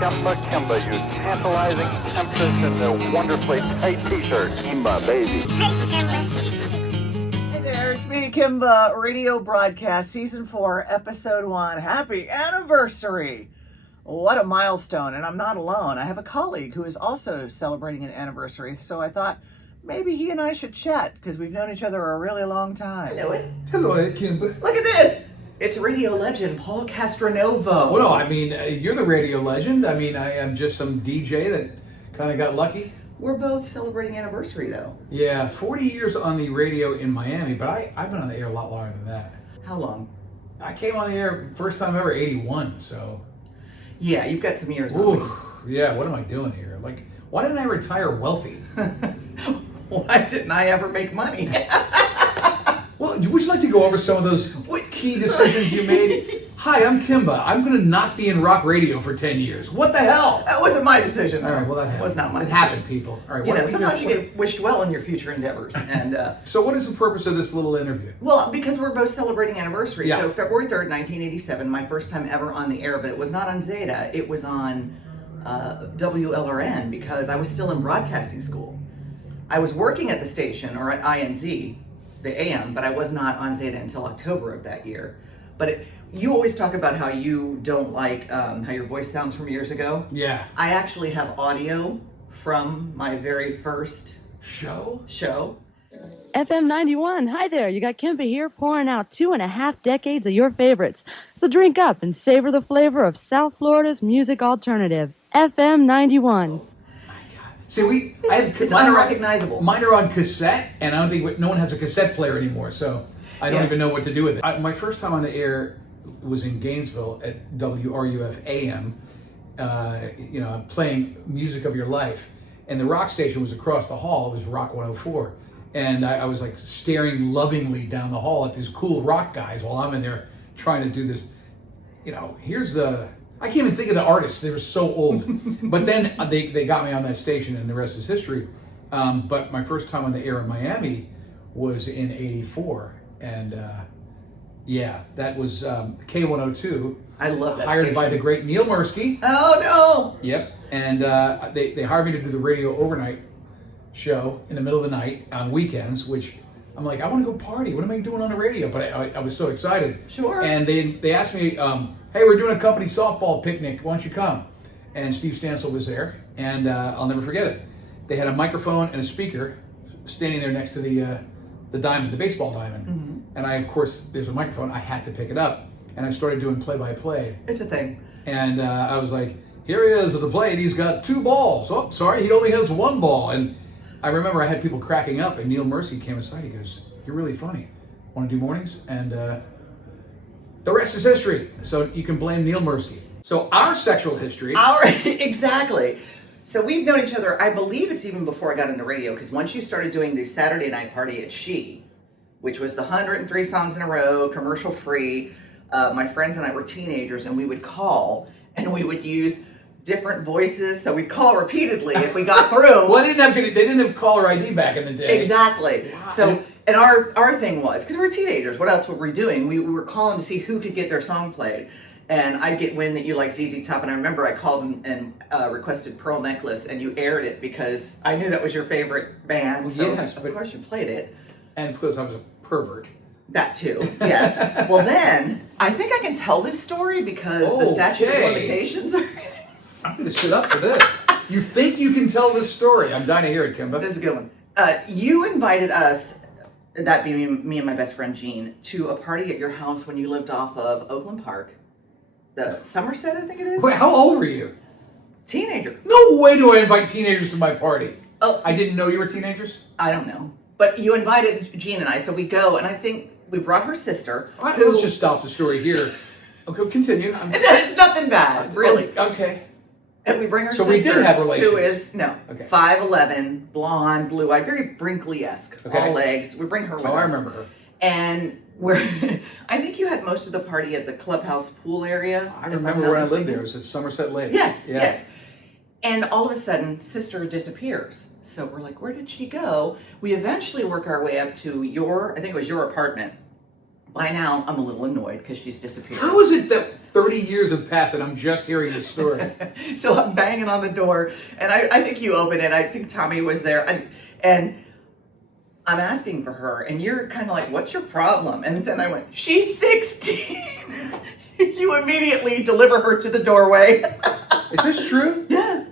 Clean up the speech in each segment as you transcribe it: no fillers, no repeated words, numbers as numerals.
Kimba, you tantalizing temptress in the wonderfully tight t-shirt. Kimba, baby. Hey there, it's me, Kimba, radio broadcast, season 4, episode 1. Happy anniversary! What a milestone, and I'm not alone. I have a colleague who is also celebrating an anniversary, so I thought maybe he and I should chat, because we've known each other a really long time. Hello, Kimba. Look at this! It's radio legend Paul Castronovo. Well, no, I mean, you're the radio legend. I mean, I am just some DJ that kind of got lucky. We're both celebrating anniversary, though. Yeah, 40 years on the radio in Miami, but I've been on the air a lot longer than that. How long? I came on the air first time ever, 81, so. Yeah, you've got some years on me. Yeah, what am I doing here? Like, why didn't I retire wealthy? Why didn't I ever make money? Well, would you like to go over some of those key decisions you made? Hi, I'm Kimba. I'm going to not be in rock radio for 10 years. What the hell? That wasn't my decision. All right, well, that happened. was not my It decision. happened, people. All right, You know, sometimes you get wished well in your future endeavors. And So what is the purpose of this little interview? well, because we're both celebrating anniversaries. Yeah. So February 3rd, 1987, my first time ever on the air, but it was not on Zeta. It was on WLRN because I was still in broadcasting school. I was working at the station, or at INZ, the AM, but I was not on Zeta until October of that year. But you always talk about how you don't like how your voice sounds from years ago. Yeah. I actually have audio from my very first Show? FM 91. Hi there. You got Kimba here pouring out 2.5 decades of your favorites. So drink up and savor the flavor of South Florida's music alternative. FM 91. See, It's unrecognizable. Mine are on cassette, and I don't think no one has a cassette player anymore, so I don't even know what to do with it. My first time on the air was in Gainesville at WRUF AM, playing Music of Your Life, and the rock station was across the hall. It was Rock 104, and I was like staring lovingly down the hall at these cool rock guys while I'm in there trying to do this. I can't even think of the artists. They were so old. But then they got me on that station, and the rest is history. But my first time on the air in Miami was in '84. And that was K102. I love that Hired station. by the great Neil Mursky. Oh, no! Yep. And they hired me to do the radio overnight show in the middle of the night on weekends, which I'm like, I want to go party. What am I doing on the radio? But I was so excited. Sure. And they asked me, hey, we're doing a company softball picnic. Why don't you come? And Steve Stansel was there, and I'll never forget it. They had a microphone and a speaker standing there next to the diamond, the baseball diamond. Mm-hmm. And I, of course, there's a microphone. I had to pick it up, and I started doing play-by-play. It's a thing. And I was like, here he is at the plate. He's got 2 balls. Oh, sorry, he only has 1 ball. And I remember I had people cracking up, and Neil Mursky came aside. He goes, you're really funny. Want to do mornings? And the rest is history. So you can blame Neil Mursky. So our sexual history. Exactly. So we've known each other, I believe it's even before I got into radio, because once you started doing the Saturday night party at She, which was the 103 songs in a row, commercial free, my friends and I were teenagers, and we would call, and we would use different voices, so we'd call repeatedly if we got through. Well, they didn't have caller ID back in the day. Exactly. Wow. So, and our thing was, because we were teenagers, what else were we doing? We were calling to see who could get their song played. And I'd get wind that you like ZZ Top, and I remember I called and requested Pearl Necklace, and you aired it because I knew that was your favorite band. So yes, of course you played it. And plus I was a pervert. That too, yes. Well then, I think I can tell this story because the statute of limitations are... I'm going to sit up for this. You think you can tell this story? I'm dying to hear it, Kimba. This is a good one. You invited us, that being me and my best friend Jean, to a party at your house when you lived off of Oakland Park. The Somerset, I think it is? Wait, how old were you? Teenager. No way do I invite teenagers to my party. Oh, I didn't know you were teenagers? I don't know. But you invited Jean and I, so we go, and I think we brought her sister. All right, let's just stop the story here. Okay, continue. It's nothing bad, really. Okay. And we bring her So sister, we did have relations. who is, Okay. 5'11", blonde, blue-eyed, very Brinkley-esque, Okay. all legs. We bring her with us. I remember her. And I think you had most of the party at the clubhouse pool area. I remember when I lived there. It was at Somerset Lake. Yes, Yeah. yes. And all of a sudden, sister disappears. So we're like, where did she go? We eventually work our way up to I think it was your apartment. By now, I'm a little annoyed because she's disappeared. How is it that 30 years have passed and I'm just hearing this story? So I'm banging on the door, and I think you opened it. I think Tommy was there, and I'm asking for her, and you're kind of like, "What's your problem?" And then I went, "She's 16." You immediately deliver her to the doorway. Is this true? Yes.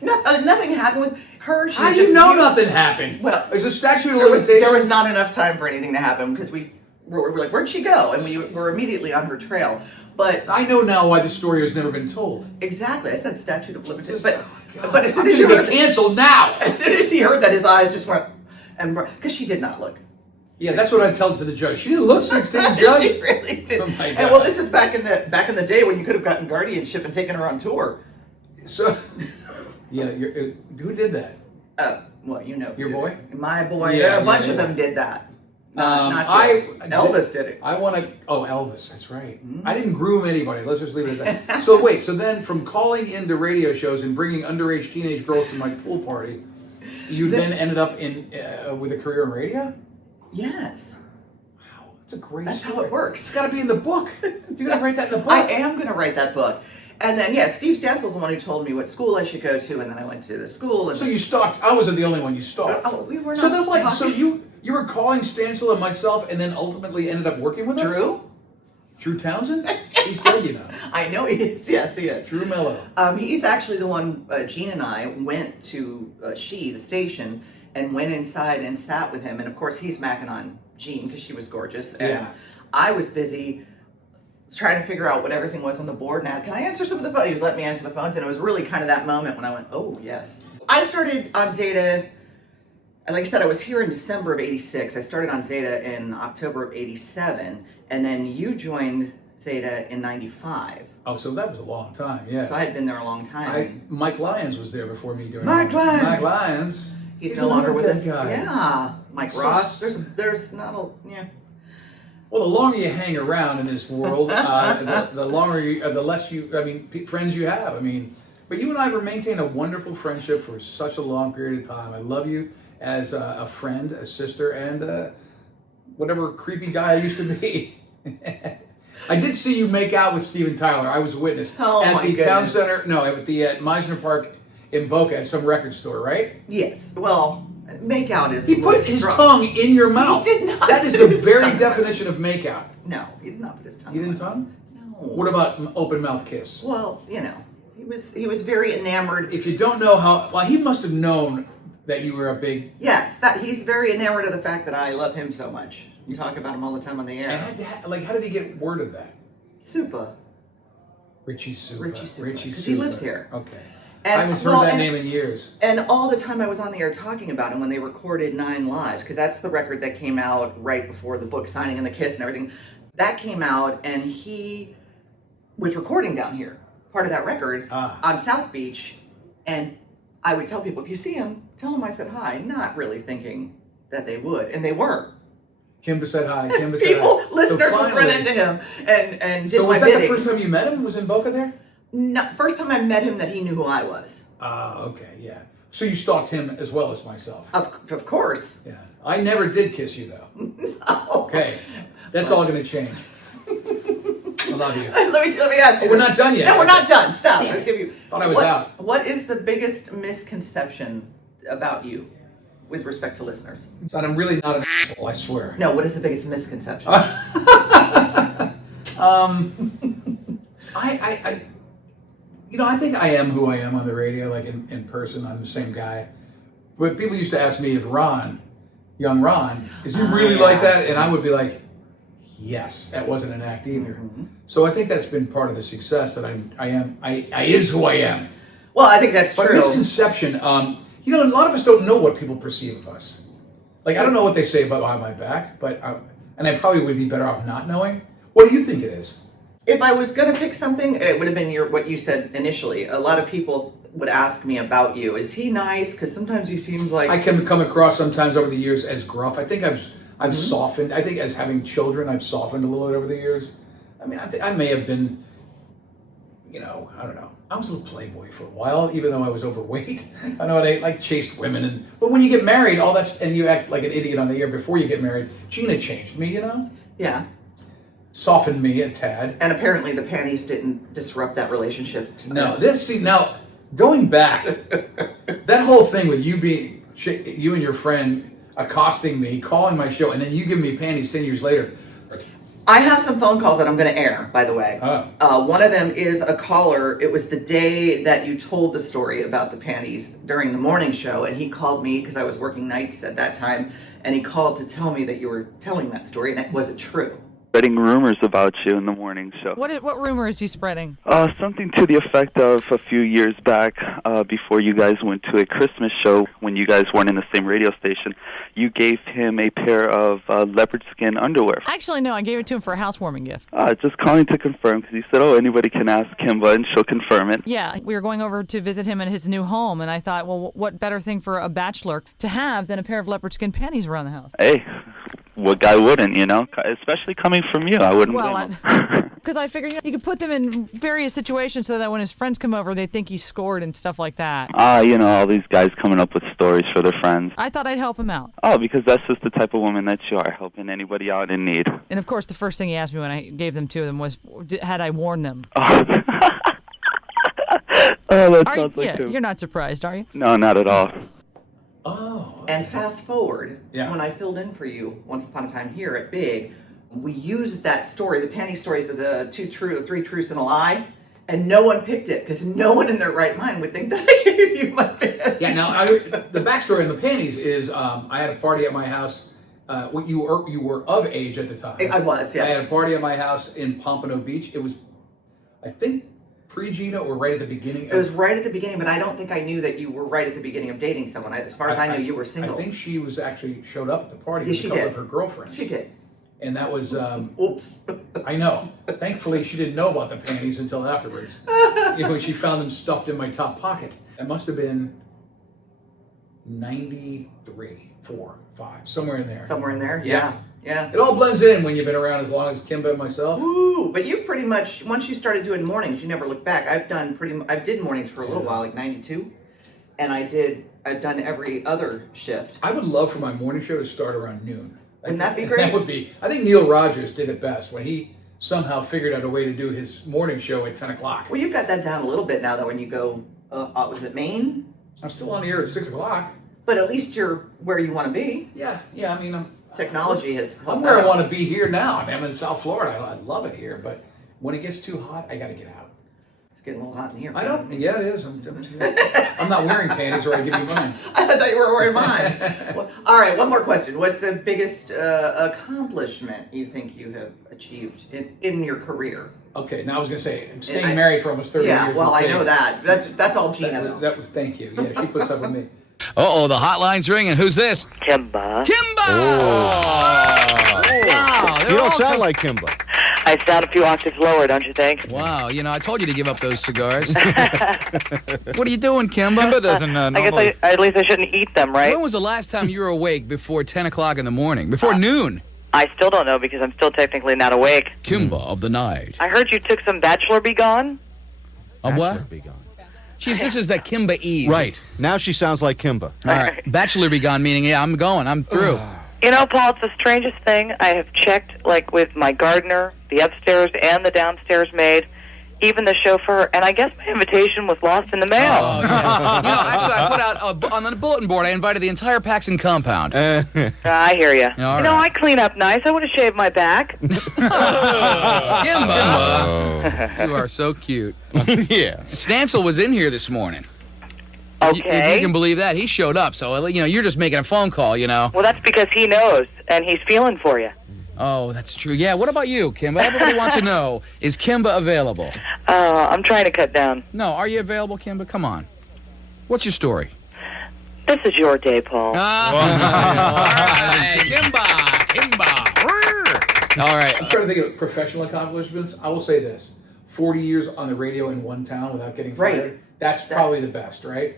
Nothing happened with her. She How was do you just know beautiful. nothing happened? Well, there's a statute of there limitations. was not enough time for anything to happen because we were like, "Where'd she go?" And we were immediately on her trail. But I know now why the story has never been told. exactly, I said statute of limitations. Oh, God. But as soon I'm as you gonna heard get canceled now. as soon as he heard that, his eyes just went, and because she did not look. Yeah, that's what I tell to the judge. She didn't look 16, judge. She really did. Oh my And God. well, this is back in the day when you could have gotten guardianship and taken her on tour. So, yeah, who did that? Well, you know, Your boy? my boy. Yeah, A bunch yeah, of yeah. them did that. Not you. Elvis did it. I want to. Oh, Elvis. That's right. Mm-hmm. I didn't groom anybody. Let's just leave it at that. So wait. So then, from calling into radio shows and bringing underage teenage girls to my pool party, you then ended up in with a career in radio. Yes. Wow, that's a great. That's story. how it works. It's got to be in the book. You got to write that in the book. I am going to write that book. And then, yeah, Steve Stansel's the one who told me what school I should go to, and then I went to the school. And So you stalked. I wasn't the only one you stalked. Oh, we were not So then, like, so stalking. you were calling Stansel and myself, and then ultimately ended up working with us. Drew Townsend. He's dead, you know. I know he is. Yes, he is. Drew Mello. He's actually the one, Gene and I went to the station, and went inside and sat with him. And of course, he's macking on Gene because she was gorgeous. And Yeah. I was busy trying to figure out what everything was on the board. Now, can I answer some of the phones? He was letting me answer the phones. And it was really kind of that moment when I went, oh, yes. I started on Zeta, and like I said, I was here in December of 86. I started on Zeta in October of 87. And then you joined Zeta in 95. Oh, so that was a long time. Yeah. So I had been there a long time. Mike Lyons was there before me doing Mike it. Lyons! Mike Lyons. He's no longer with another us. dead guy. Yeah. Mike So Ross. There's not a, yeah. Well, the longer you hang around in this world, the longer the less friends you have. I mean, but you and I have maintained a wonderful friendship for such a long period of time. I love you as a friend, a sister, and whatever creepy guy I used to be. I did see you make out with Steven Tyler. I was a witness Oh, at my the town goodness. center. No, at the Meisner Park in Boca at some record store, right? Yes. Well, make out is. He a little put his strong. tongue in your mouth. did not That is put the his very tongue. definition of make out. No, he did not put his tongue. You didn't on. tongue? No. What about open mouth kiss? Well, you know, he was very enamored. If you don't know he must have known that you were a big. Yes, that he's very enamored of the fact that I love him so much. You talk about him all the time on the air. And how did he get word of that? Supa. Richie Supa. Richie Supa, Richie 'cause Supa. he lives here. Okay. And, I haven't heard well, that and- name in years. And all the time I was on the air talking about him when they recorded 9 Lives, because that's the record that came out right before the book signing and the kiss and everything. That came out, and he was recording down here, part of that record, on South Beach. And I would tell people, if you see him, tell him I said hi, not really thinking that they would. And they weren't. Kimba said hi. Kimba said People, hi. listeners So would run into him and did So my was that bidding. the first time you met him? Was in Boca there? No, first time I met him that he knew who I was. Okay, yeah. So you stalked him as well as myself. Of course. Yeah. I never did kiss you though. No. Okay. That's all going to change. I love you. Let me ask you. We're not done yet. No, we're not done. Stop. Damn I'll it. give you. Thought I was out. What is the biggest misconception about you with respect to listeners? And I'm really not an asshole, I swear. No, what is the biggest misconception? I think I am who I am on the radio, like in person, I'm the same guy. But people used to ask me if young Ron, is he really like that? And I would be like, yes, that wasn't an act either. Mm-hmm. So I think that's been part of the success that I is who I am. Well, I think that's But true. misconception, a lot of us don't know what people perceive of us. Like, I don't know what they say behind my back, and I probably would be better off not knowing. What do you think it is? If I was going to pick something, it would have been what you said initially. A lot of people would ask me about you. Is he nice? Because sometimes he seems like... I can come across sometimes over the years as gruff. I think I've softened. I think as having children, I've softened a little bit over the years. I mean, I may have been, I don't know. I was a little playboy for a while, even though I was overweight. I know I chased women, but when you get married, and you act like an idiot on the air before you get married. Gina changed me, Yeah. softened me a tad. And apparently the panties didn't disrupt that relationship. No, now going back, that whole thing with you and your friend accosting me, calling my show, and then you giving me panties 10 years later. I have some phone calls that I'm going to air, by the way. Oh. One of them is a caller. It was the day that you told the story about the panties during the morning show, and he called me because I was working nights at that time, and he called to tell me that you were telling that story, and was it true? Spreading rumors about you in the morning show. What rumor is he spreading? Something to the effect of a few years back, before you guys went to a Christmas show, when you guys weren't in the same radio station, you gave him a pair of leopard skin underwear. Actually, no, I gave it to him for a housewarming gift. Just calling to confirm, because he said, anybody can ask Kimba, and she'll confirm it. Yeah, we were going over to visit him in his new home, and I thought, well, what better thing for a bachelor to have than a pair of leopard skin panties around the house? Hey, what guy wouldn't, especially coming from you. I wouldn't blame him. Because I figured you could put them in various situations so that when his friends come over, they think he scored and stuff like that. All these guys coming up with stories for their friends. I thought I'd help him out. Oh, because that's just the type of woman that you are, helping anybody out in need. And of course, the first thing he asked me when I gave them to them was, had I warned them? That sounds like him. You're not surprised, are you? No, not at all. Oh. And fast forward, Yeah. when I filled in for you once upon a time here at Big, we used that story, the panty stories of the three truths and a lie, and no one picked it because no one in their right mind would think that I gave you my panties. Yeah, now, the backstory on the panties is I had a party at my house. You were of age at the time. I was, yes. I had a party at my house in Pompano Beach. It was, I think, pre-Gina or right at the beginning. It was right at the beginning, but I don't think I knew that you were right at the beginning of dating someone. As far as I knew, you were single. I think she was actually showed up at the party Yeah, with she a couple did. of her girlfriends. She did. And that was... Oops. I know. Thankfully, she didn't know about the panties until afterwards. She found them stuffed in my top pocket. It must have been 93, 4, 5, somewhere in there. Somewhere in there? Yeah. Yeah. It all blends in when you've been around as long as Kimba and myself. Woo! But you pretty much, once you started doing mornings, you never looked back. I did mornings for a little while, like 92. And I've done every other shift. I would love for my morning show to start around noon. Wouldn't that be great? That would be. I think Neil Rogers did it best when he somehow figured out a way to do his morning show at 10 o'clock. Well, you've got that down a little bit now, though, when you go, was it Maine? I'm still on the air at 6 o'clock. But at least you're where you want to be. Yeah, I mean, Technology has helped. I'm where I want to be here now. I mean, I'm in South Florida. I love it here, but when it gets too hot, I got to get out. It's getting a little hot in here. I don't. Yeah, it is. I'm not wearing panties, or I give you mine. I thought you were wearing mine. Well, all right, one more question. What's the biggest accomplishment you think you have achieved in your career? Okay, now I was going to say, I'm staying married for almost 30 years. Yeah, well, I know that. That's all Gina, though. That was, thank you. Yeah, she puts up with me. Uh-oh, the hotline's ringing. Who's this? Kimba. Kimba! Oh. Wow, You don't sound like Kimba. I sound a few octaves lower, don't you think? Wow, I told you to give up those cigars. What are you doing, Kimba? Kimba doesn't I guess at least I shouldn't eat them, right? When was the last time you were awake before 10 o'clock in the morning? Before noon? I still don't know because I'm still technically not awake. Kimba of the night. I heard you took some Bachelor Be Gone. A what? Jeez, this is the Kimba Ease. Right. Now she sounds like Kimba. All right. Bachelor Be Gone, meaning, yeah, I'm going. I'm through. You know, Paul, it's the strangest thing. I have checked, like, with my gardener, the upstairs and the downstairs maid, even the chauffeur, and I guess my invitation was lost in the mail. Oh, yeah. Actually, I put out on the bulletin board, I invited the entire Paxson compound. I hear you. All right. I clean up nice. I would have shaved my back. Kimba. You are so cute. Yeah. Stancil was in here this morning. Okay. If you can believe that, he showed up. So, you're just making a phone call, Well, that's because he knows, and he's feeling for you. Oh, that's true. Yeah, what about you, Kimba? Everybody wants to know, is Kimba available? I'm trying to cut down. No, are you available, Kimba? Come on. What's your story? This is your day, Paul. All right, Kimba. All right. I'm trying to think of professional accomplishments. I will say this: 40 years on the radio in one town without getting fired. Right. That's probably the best, right?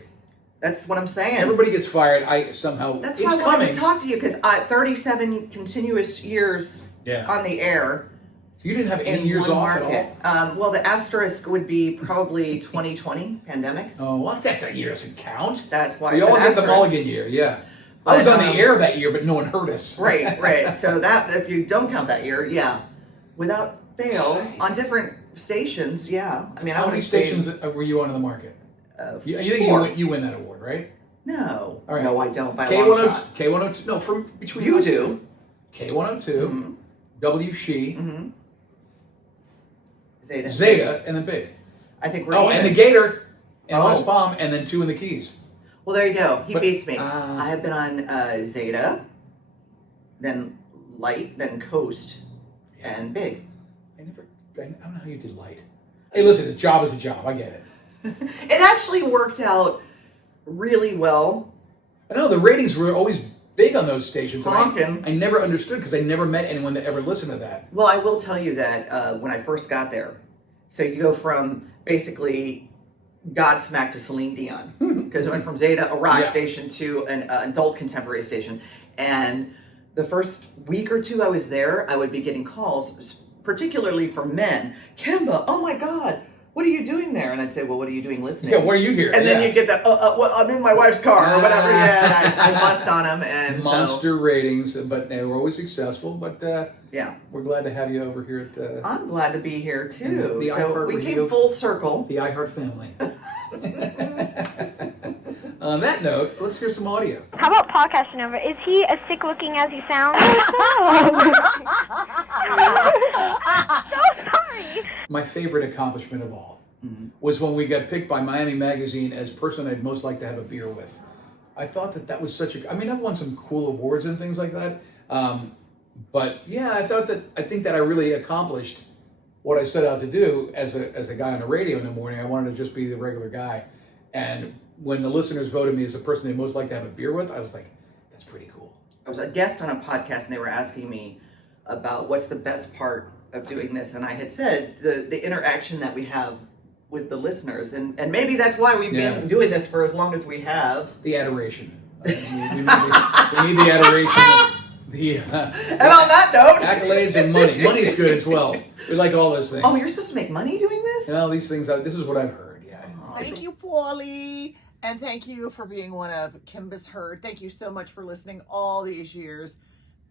That's what I'm saying. Everybody gets fired. That's why it's I wanted coming. to talk to you, because 37 continuous years on the air. So you didn't have any in years one off market. at all? Well, the asterisk would be probably 2020 pandemic. Oh, well, that's a year doesn't count. That's why We I said all get the asterisk. mulligan year, yeah. I was But, on the air that year, but no one heard us. Right. So that, if you don't count that year, yeah. without fail on different stations. Yeah, I mean, How many stations were you on in the market? You think you win that award, right? No, All right. no, I don't. By a long shot. K102. No, from between You us do. two. K102, W She, Zeta, and then Big. I think we're and the Gator, and West Palm, and then 2 in the Keys. Well, there you go. He beats me. I have been on Zeta, then Light, then Coast, and Big. I don't know how you did Light. Hey, listen, a job is a job. I get it. It actually worked out really well. I know the ratings were always big on those stations. Honkin'. I never understood because I never met anyone that ever listened to that. Well, I will tell you that when I first got there, so you go from basically Godsmack to Celine Dion, because I went from Zeta, a rock station, to an adult contemporary station. And the first week or two I was there, I would be getting calls, particularly from men. Kimba, oh my God, what are you doing there? And I'd say, well, what are you doing listening? Yeah, what are you here? And then you get the, well, I'm in my wife's car or whatever. Yeah, and I bust on them. And monster ratings, but they were always successful. But yeah, we're glad to have you over here at I'm glad to be here too. The so iHeart we Radio, came full circle. The iHeart family. On that note, let's hear some audio. How about Paul Castronovo? Is he as sick looking as he sounds? So sorry. My favorite accomplishment of all was when we got picked by Miami Magazine as person I'd most like to have a beer with. I thought that was such a... I mean, I've won some cool awards and things like that. But yeah, I think that I really accomplished what I set out to do as a guy on the radio in the morning. I wanted to just be the regular guy. And when the listeners voted me as the person they'd most like to have a beer with, I was like, that's pretty cool. I was a guest on a podcast and they were asking me about what's the best part of doing this. And I had said the interaction that we have with the listeners. And maybe that's why we've been doing this for as long as we have. The adoration. We need the adoration. And on that note, accolades and money. Money's good as well. We like all those things. Oh, you're supposed to make money doing this? Well, these things, this is what I've heard, yeah. Thank you, Paulie. And thank you for being one of Kimba's herd. Thank you so much for listening all these years.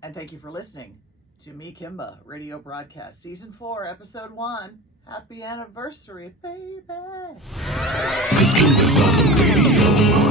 And thank you for listening to me, Kimba, radio broadcast, season 4, episode 1. Happy anniversary, baby. This Kimba's on the radio.